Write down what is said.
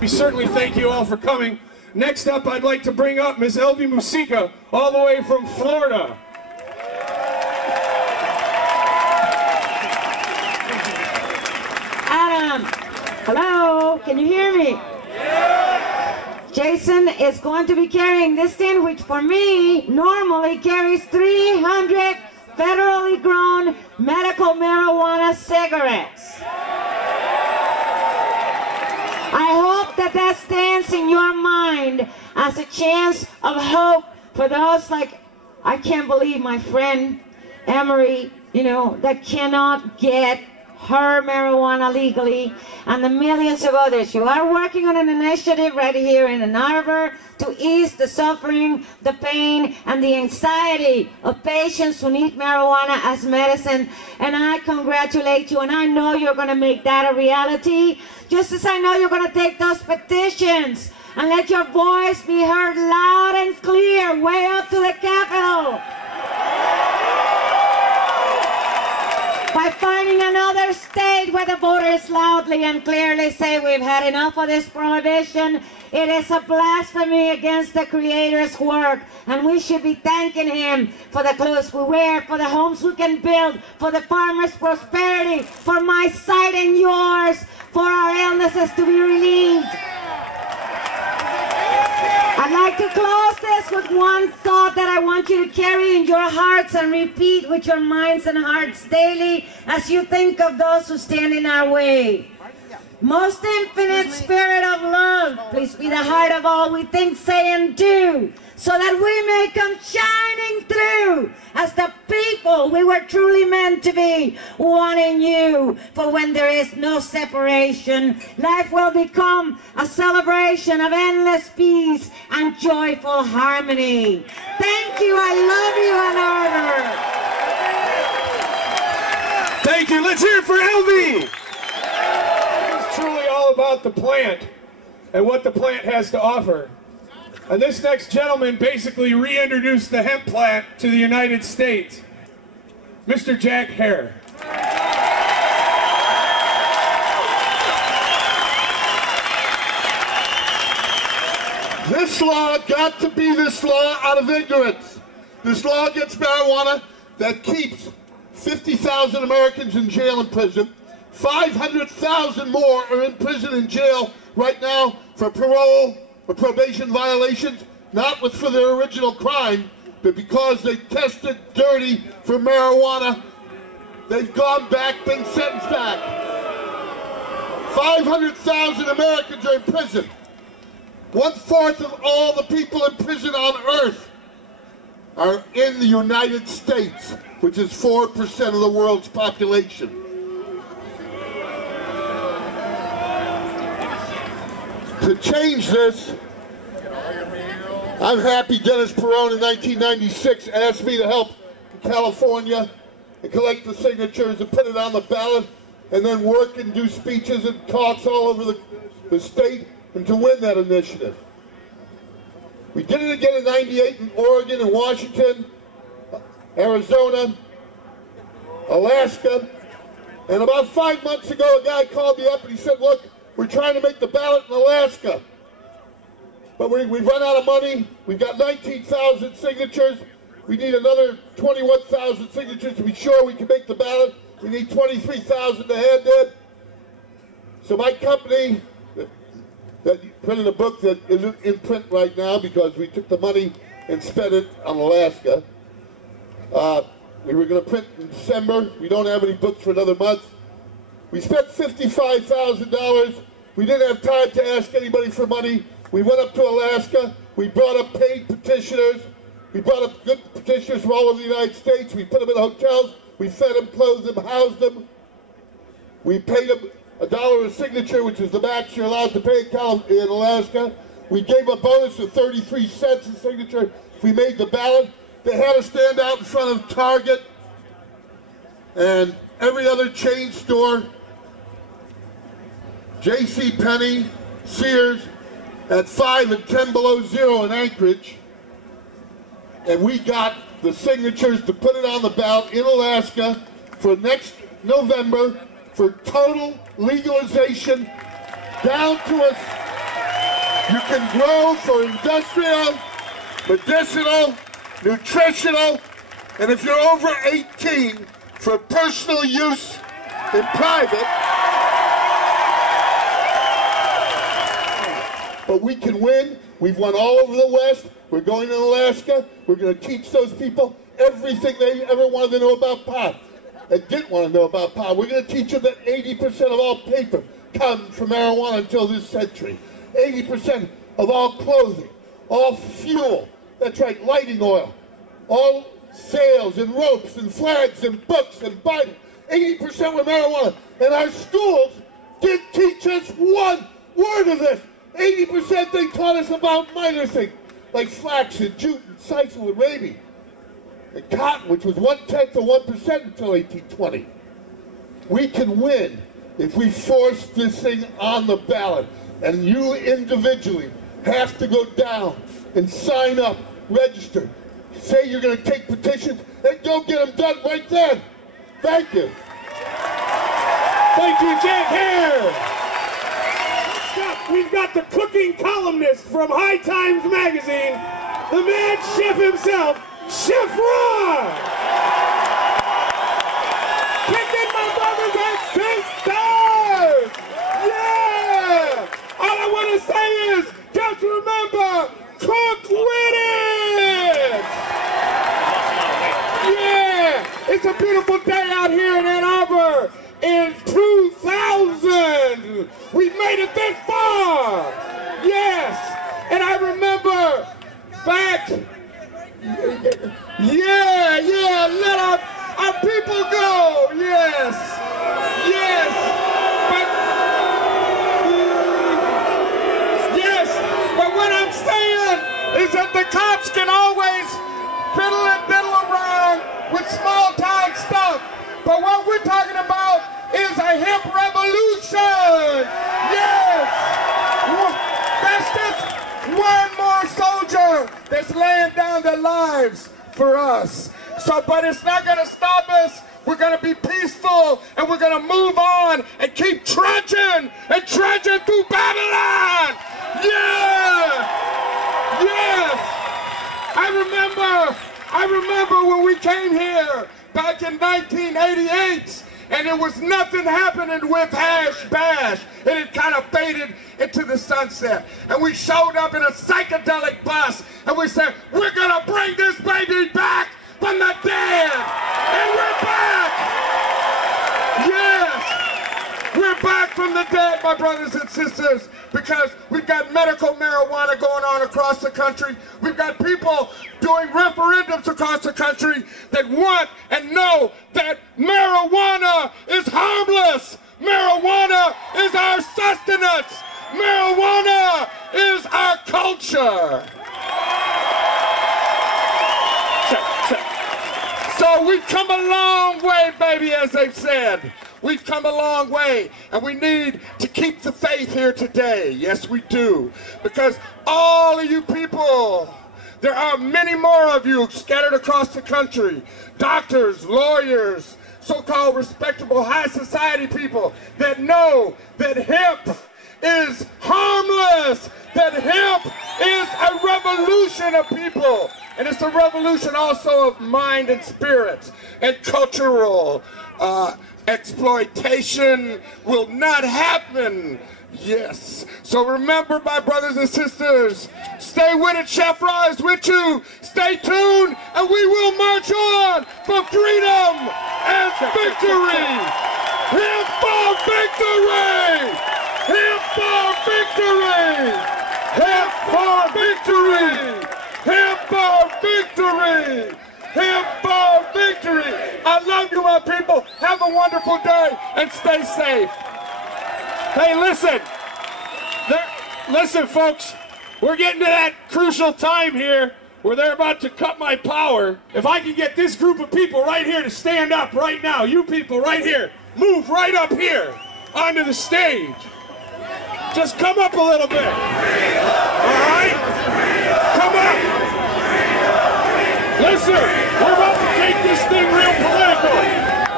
We certainly thank you all for coming. Next up, I'd like to bring up Ms. Elvy Musikka, all the way from Florida. Adam, hello, can you hear me? Jason is going to be carrying this tin, which for me normally carries 300 federally grown medical marijuana cigarettes. I hope that that stands in your mind as a chance of hope for those like, I can't believe my friend Emery, you know, that cannot get her marijuana legally, and the millions of others. You are working on an initiative right here in Ann Arbor to ease the suffering, the pain, and the anxiety of patients who need marijuana as medicine. And I congratulate you, and I know you're going to make that a reality, just as I know you're going to take those petitions and let your voice be heard loud and clear way up to the Capitol. By finding another state where the voters loudly and clearly say we've had enough of this prohibition. It is a blasphemy against the Creator's work, and we should be thanking Him for the clothes we wear, for the homes we can build, for the farmers' prosperity, for my sight and yours, for our illnesses to be relieved. I'd like to close this with one thought that I want you to carry in your hearts and repeat with your minds and hearts daily as you think of those who stand in our way. Most infinite Spirit of love, please be the heart of all we think, say, and do, so that we may come shining through as the people we were truly meant to be, one in you. For when there is no separation, life will become a celebration of endless peace and joyful harmony. Thank you. I love you, Ann Arbor. Thank you. Let's hear it for Elvy. It's truly all about the plant and what the plant has to offer. And this next gentleman basically reintroduced the hemp plant to the United States. Mr. Jack Hare. This law got to be this law out of ignorance. This law gets marijuana that keeps 50,000 Americans in jail and prison. 500,000 more are in prison and jail right now for parole or probation violations, not for their original crime, but because they tested dirty for marijuana. They've gone back, been sentenced back. 500,000 Americans are in prison. 1/4 of all the people in prison on earth are in the United States, which is 4% of the world's population. To change this, I'm happy Dennis Perone in 1996 asked me to help California and collect the signatures and put it on the ballot, and then work and do speeches and talks all over the state, and to win that initiative. We did it again in '98 in Oregon and Washington, Arizona, Alaska, and about 5 months ago a guy called me up and he said, look, we're trying to make the ballot in Alaska, but we've run out of money. We've got 19,000 signatures. We need another 21,000 signatures to be sure we can make the ballot. We need 23,000 to hand in. So my company that printed a book that isn't in print right now because we took the money and spent it on Alaska. We were going to print in December. We don't have any books for another month. We spent $55,000. We didn't have time to ask anybody for money. We went up to Alaska. We brought up paid petitioners. We brought up good petitioners from all over the United States. We put them in hotels. We fed them, clothed them, housed them. We paid them $1 a signature, which is the max you're allowed to pay in Alaska. We gave a bonus of 33 cents a signature if we made the ballot. They had to stand out in front of Target and every other chain store, JCPenney, Sears, at 5 and 10 below zero in Anchorage. And we got the signatures to put it on the ballot in Alaska for next November for total legalization down to a You can grow for industrial, medicinal, nutritional, and if you're over 18, for personal use in private. But we can win. We've won all over the West. We're going to Alaska. We're going to teach those people everything they ever wanted to know about pot. They didn't want to know about pot. We're going to teach them that 80% of all paper comes from marijuana until this century. 80% of all clothing, all fuel, that's right, lighting oil, all sails and ropes and flags and books and Bibles, 80% were marijuana. And our schools didn't teach us one word of this. 80% they taught us about minor things, like flax and jute and sisal and rabi. And cotton, which was 1/10 of 1% until 1820. We can win if we force this thing on the ballot. And you individually have to go down and sign up, register. Say you're going to take petitions, and go get them done right then. Thank you. Thank you, Jack Hare. Next up, we've got the cooking columnist from High Times Magazine, the mad chef himself, Chef Ron. Kick in, my brothers and sisters. Yeah. All I want to say is, just remember, cook with it. Yeah. It's a beautiful day out here in Ann Arbor. In 2000, we made it this far. Yes. And I remember back, let our people go. Yes. But what I'm saying is that the cops can always fiddle and diddle around with small town stuff. But what we're talking about is a hip revolution. Yes. That's just one more soldier that's laying down their lives for us. So, but it's not going to stop us. We're going to be peaceful, and we're going to move on and keep trudging through Babylon. Yeah. Yes. I remember when we came here back in 1988, and there was nothing happening with Hash Bash, and it kind of faded into the sunset. And we showed up in a psychedelic bus, and we said, we're gonna bring this baby back from the dead, and we're back. Yes, we're back from the dead, my brothers and sisters, because we've got medical marijuana going on across the country. We've got people doing referendums across the country that want and know that marijuana is harmless. Marijuana is our sustenance. Marijuana is our culture. So we've come a long way, baby, as they've said. We've come a long way, and we need to keep the faith here today. Yes, we do. Because all of you people, there are many more of you scattered across the country. Doctors, lawyers, so-called respectable high society people that know that hemp is harmless, that hemp is a revolution of people. And it's a revolution also of mind and spirit and cultural exploitation will not happen. Yes. So remember, my brothers and sisters, stay with it. Chef Ra is with you. Stay tuned, and we will march on for freedom and victory. Hip for victory! Hip for victory! Hip for victory! Hip for victory! Hip for victory! I love you, my people. Have a wonderful day and stay safe. Hey, listen, folks. We're getting to that crucial time here where they're about to cut my power. If I can get this group of people right here to stand up right now, you people right here, move right up here onto the stage. Just come up a little bit. All right? Come up. Listen, we're about to take this thing real political.